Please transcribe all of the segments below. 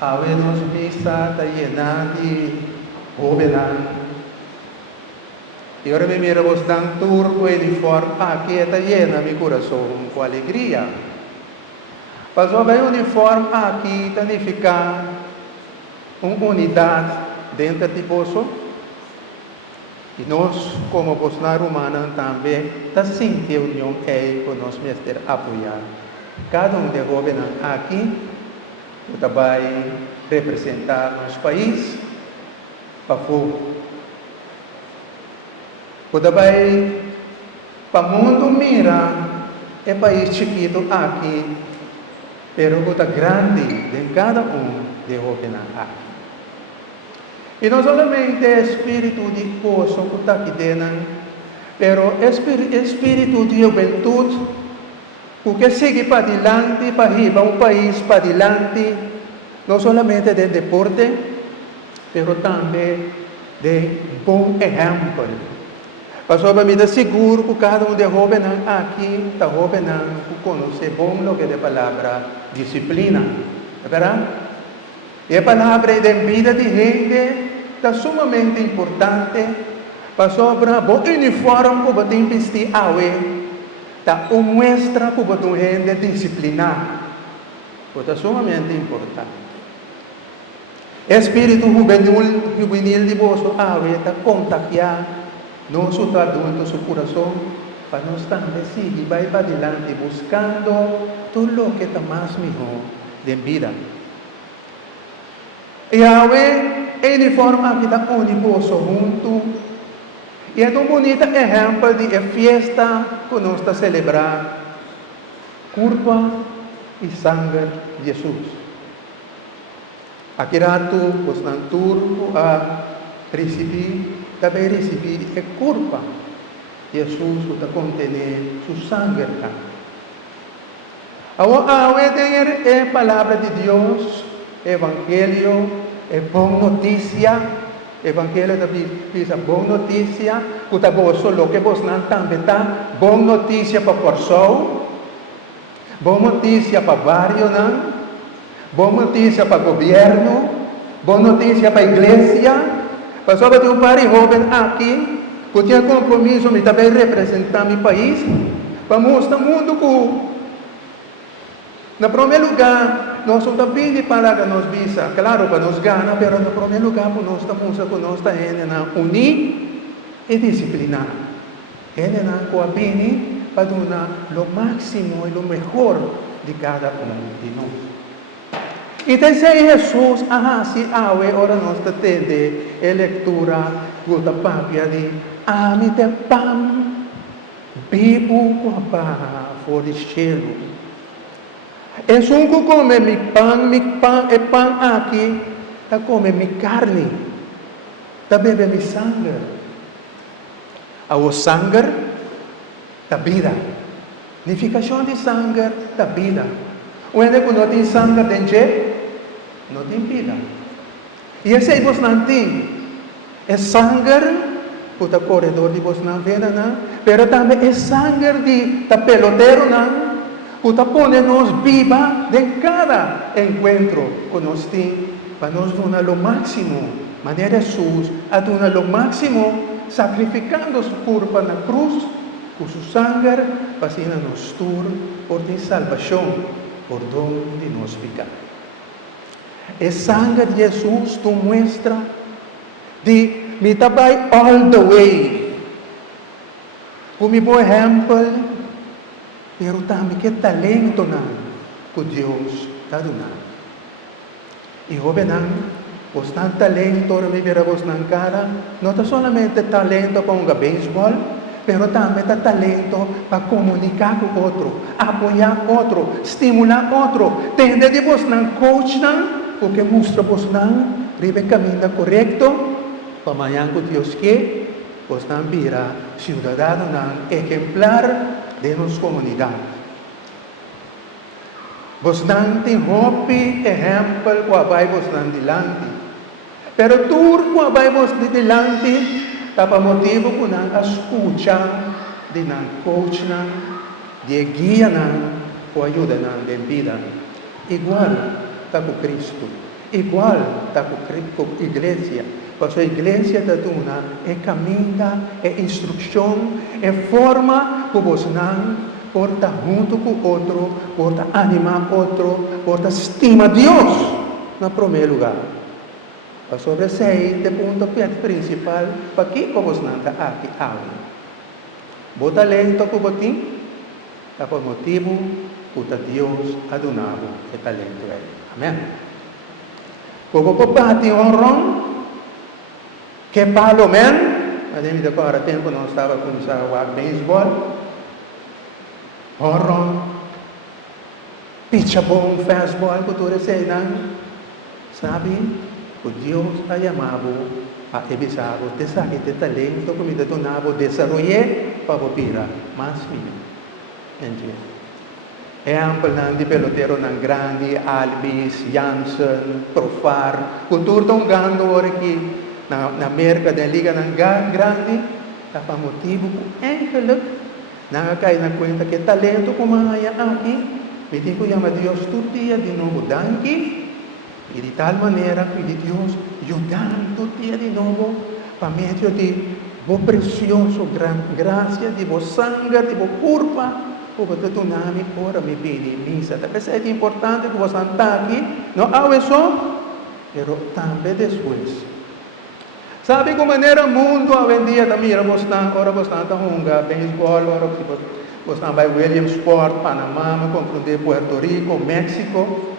Ave nos visa está llena de jóvenes. Y ahora me mira vos tan turco uniforme, aquí está llena mi corazón con alegría. Pasó bem uniforme aqui, significa uma unidade dentro de poço. E nós, como Bolsonaro humana, também está sentindo união para nós mesmos apoiar. Cada de governantes aqui vai representar nosso país para fora. Vai para o mundo mirar, é país chiquito aqui, pero está grande de cada de governantes aqui. E não somente espírito de poço que está aqui dentro, pero espírito de juventude, porque segue para adiante, para ir um país para adiante, não somente de deporte, pero também de bom exemplo. Pastor, para me dar seguro que cada de governantes aqui está governando, que conhece bom o que é a palavra disciplina. É verdade? E a palavra de vida de gente está sumamente importante para sobre o uniforme que você tem que vestir está mostra que você tem gente disciplinada. Está sumamente importante. Espírito juvenil de vosso está contagiar nosso adulto, seu coração, para nós também seguir, vai para adiante, buscando tudo o que está mais melhor de vida. Yahweh, ele forma que está univoso junto. E é um bonito exemplo de festa que nós estamos celebrando. Corpo e sangue de Jesus. Aqui rato, os turco a receber, também receber a corpo. Jesus está contendo seu sangue. Agora, tem a palavra de Deus, Evangelho, é boa notícia. Evangelho também diz a boa notícia. Que está boa só que você não também está. Boa notícia para o coração. Boa notícia para o bairro, não? Boa notícia para o governo. Boa notícia para a igreja. Para só ter um par de jovens aqui, que tinha compromisso de também representar meu país, para mostrar ao mundo que, no primeiro lugar, nós não estamos para que nos visa, claro, para nos ganhar, mas no primeiro lugar, nós estamos que nós estamos unir e disciplinar. Ele não coabine para dar o máximo e o melhor de cada de nós. E desse Jesus, se agora nós temos a leitura da Bíblia de Amite pam, bibo com a barra fora de cielo. É um que come mi pão é pão aqui, está come mi carne, está bebe mi sangue. O sangue da vida. Significação de sangue da vida. Quando não tem sangue dentro, não tem vida. E esse aí você não tem. É sangue, puta corredor de você não vê, não. Pero também é sangue de da peloteiro, não. Puta pone nos viva de cada encontro que nós temos, para nos dar o máximo. Maneira Jesus a dar o máximo, sacrificando seu corpo na cruz, com seu sangue, para ser nos tur por de salvação, por dom de nos pecados. O sangue de Jesus tu mostra de me trabalhar all the way. Como bom exemplo, pero também que talento que Deus está dando. E governar, os não talento, me verá vos na cara, não é somente talento para um beisebol, pero também está talento para comunicar com outro, apoiar outro, estimular outro, entender de vos não coach não, porque mostra vos não, ribe caminho correto, para amanhã que Deus quer, vos não vira cidadão não exemplar de nossa comunidade. Vos não tem hope, exemplo, com a vai vos não dilante. Pero tudo com a vai vos dilante, está para motivo que não escuta, de não coach não, de guia não, com ajuda não, de vida. Igual está com Cristo. Igual está com a igreja. Porque a igreja está dando é caminho, é instrução, é forma que você não pode estar junto com o outro, pode animar o outro, pode estimar Deus, no primeiro lugar. Sobre esse é o ponto principal, para que você não está aqui agora. O talento que você tem, é por motivo que Deus ha donado o talento a ele. Amém? Como você bate honrão, que palo, amém? Mas ainda agora tempo não estava começando a jogar beisebol. Honrão, pitcha bom, fastball, que tu recebes, sabe? O Deus ha chamado a evisado, te sabe de talento, que me donado, desenvolver para virar mais filho. Entende? É amplo de pelotero nan grande, Alvis, Janssen, Profar, cultura tão grande aqui na América da Liga nan grande, tá para motivo enquanto não cai na conta que talento como há aqui, me digo que chama Deus todo dia de novo danke, e de tal maneira que Deus ajudando todo dia de novo para meio de bo precioso graça, de bo sangue, de bo curva, como tu nome ora me pedi missa. Talvez é importante que você está aqui, não há isso, mas também depois. Sabe como maneira o mundo hoje em dia também, você está jogando beisebol, agora você está vai Williamsport, Panamá, me compreender Puerto Rico, México,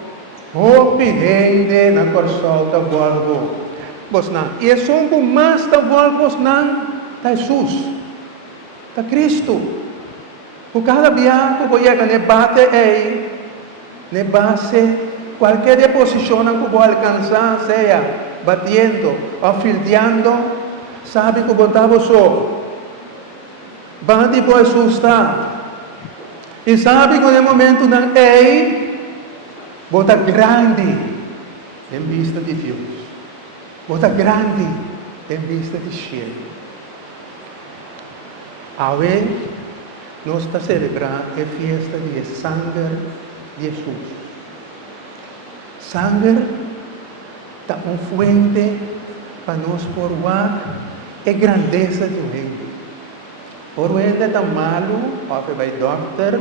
o gente na corsol da volta. Você não, e é só um mais da volta, você não, está Jesus, está Cristo. Por cada viagem que chega ne bate aí, ne base, qualquer posição que vou alcançar, seja batendo, afildeando, sabe que botava só. Bate por assustar. E sabe que no momento não é, bota grande em vista de Deus. Bota grande em vista de Deus. Hoje, nós estamos celebrando a festa de sangue de Jesus. Sangue está uma fuente para nós provar a grandeza de um ente. Por um ente está malo, pode vai doctor,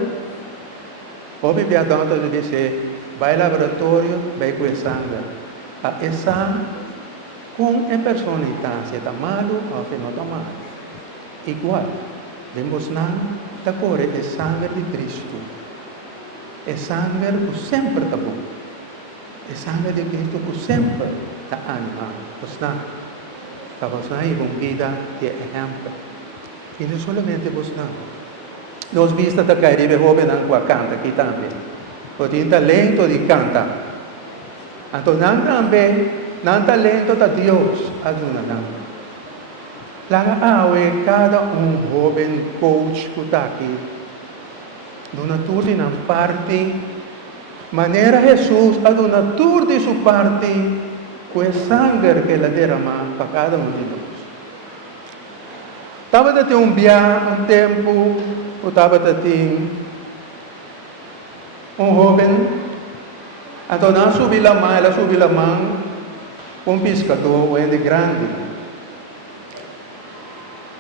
pode vir a doctor e dizer, vai ao laboratório, vai com o sangue. A essa, com a personalidade, se está malo, ou não está malo. Igual, vemos não, está corre o sangue de Cristo. O sangue que sempre está bom. O sangue de Cristo que sempre está animado. Para você ir com vida de exemplo. E não somente você não. Nós vimos da Caribe jovem com a canta aqui também. Porque tem talento de cantar. Então, não também, não talento de Deus ajuda não. Lá cada jovem coach que está aqui. Dona tudo na parte, maneira Jesus, a dona tudo de sua parte, com o sangue que ela derrama para cada de nós. Estava a ter um tempo, eu estava a ter jovem, então ela subiu a mão, com um pescador, ele grande.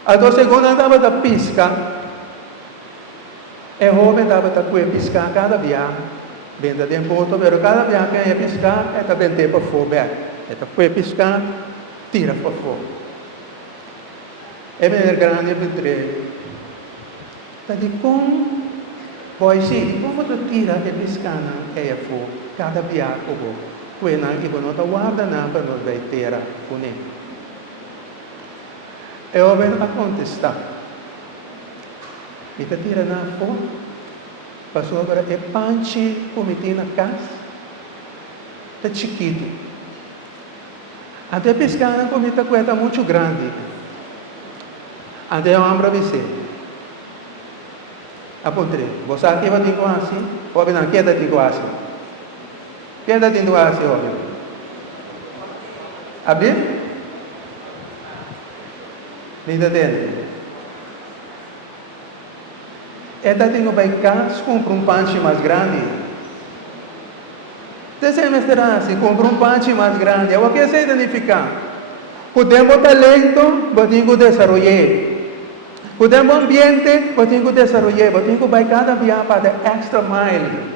Então, segundo estava a piscar, o jovem estava a piscar cada viagem, venda de ponto, mas cada viagem que ia piscar, ele estava a para fora, ele foi piscar, tira para fora. É bem grande, é bem treino. Está de como, pois sim, como você tira e piscar, é fora, cada viagem que eu vou, não está guarda nada para nós vai ter com ele. E o homem a contestar. E está tirando a fora, passou agora é panche, como tem na casa, está chiquito. Até pescar, como está coisa muito grande. Até o homem para você. Apontrei, você aqui vai ter assim, o homem não quer ter assim. Quer ter assim, homem? Abrir? Linda dele. Ela tem vai casa, compra um panche mais grande. semestre assim, compra um panche mais grande. O que se identificar? Podemos talento, podemos desenvolver. Podemos ambiente, podemos desenvolver. Podemos vai cada dia para extra mile.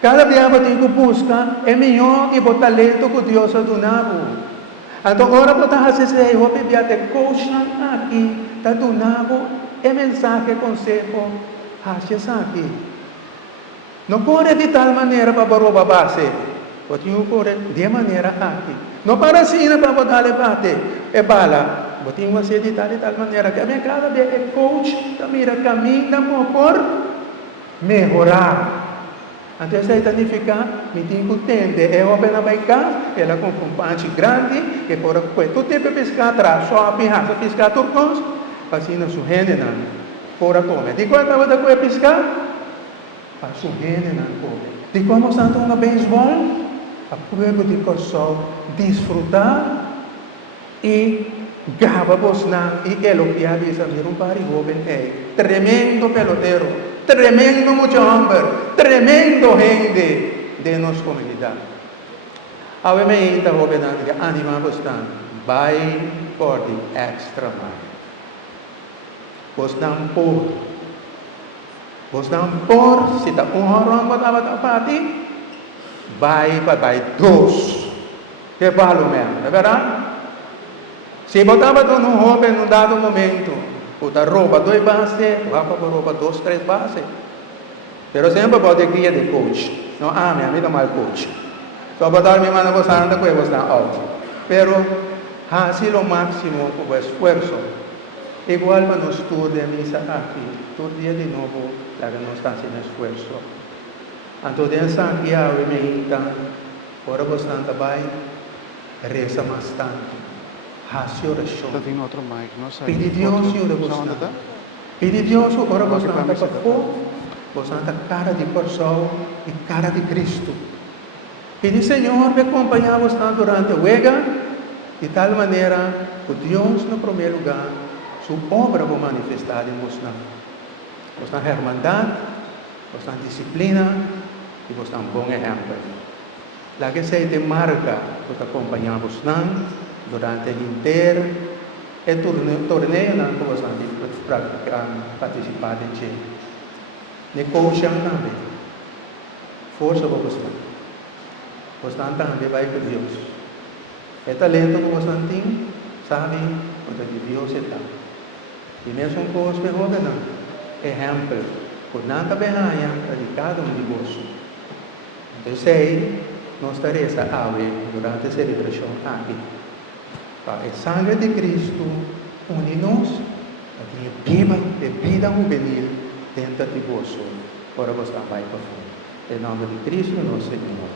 Cada dia podemos buscar é melhor e o talento que Deus ha donado. Então agora podemos fazer o que via de coaching aqui, está donado é mensagem, conselho, haja aqui. Não pode de tal maneira para roubar base. Podemos pôr de maneira aqui. Não para assim para botar a bate. É bala. Podemos fazer de tal maneira que a minha cada vez é coach, também caminho por melhorar. Então, se identificar, me tem que entender. É uma pena vai cá, ela com um panche grande, que por aqui, tu tem que pescar atrás, só a pirraça, pescar turcos, assim não surrende não. Por aqui, de quanto eu vou pescar? Para surrende não come. De como santo uma beisebol, a prova de que só desfrutar e gaba bosna e elogiar bisa mirum pari joven é tremendo pelotero, tremendo mucho hombre, tremendo gente de nossa comunidade. A me ita joven que anima bostan, vai for the extra mile. Bostan por se tá orang botava tapati, vai dos. Que valo mesmo, é verdade? Se botava num roupa num dado momento, botar roupa 2 bases, roupa 2, 3 bases. Pero sempre pode guia de coach. Não, minha amiga mal coach. Só botar minha mano você anda com ele, você está out. Pero, hacer o máximo com o esforço. Igual para nós estudos, missa aqui, todo dia de novo, lá que nós estamos fazendo esforço. Então, dessa aqui, a me ora você anda vai, reza bastante. Hace oração. Pede Deus e ora você. Pede Deus e ora você anda para você anda cara de pessoa e cara de Cristo. Pede Senhor me acompanhar você durante a vega, de tal maneira que Deus no primeiro lugar sua obra vai manifestar em você. Você tem irmandade, você tem disciplina e você tem bom exemplo. Lá que se te marca, você acompanhar você durante o inteiro e torneio não que você participar de ti. Ne coaching também. Força para você. Você também vai com Deus. É talento que você tem, sabe, onde Deus está. E mesmo coisa que você não. Exemplo. Por nada berranha de cada de você. Então, sei, nós teremos a ver durante a celebração aqui. O sangue de Cristo une-nos a vida juvenil dentro de você. Para você vai para fora. Em nome de Cristo, nosso Senhor.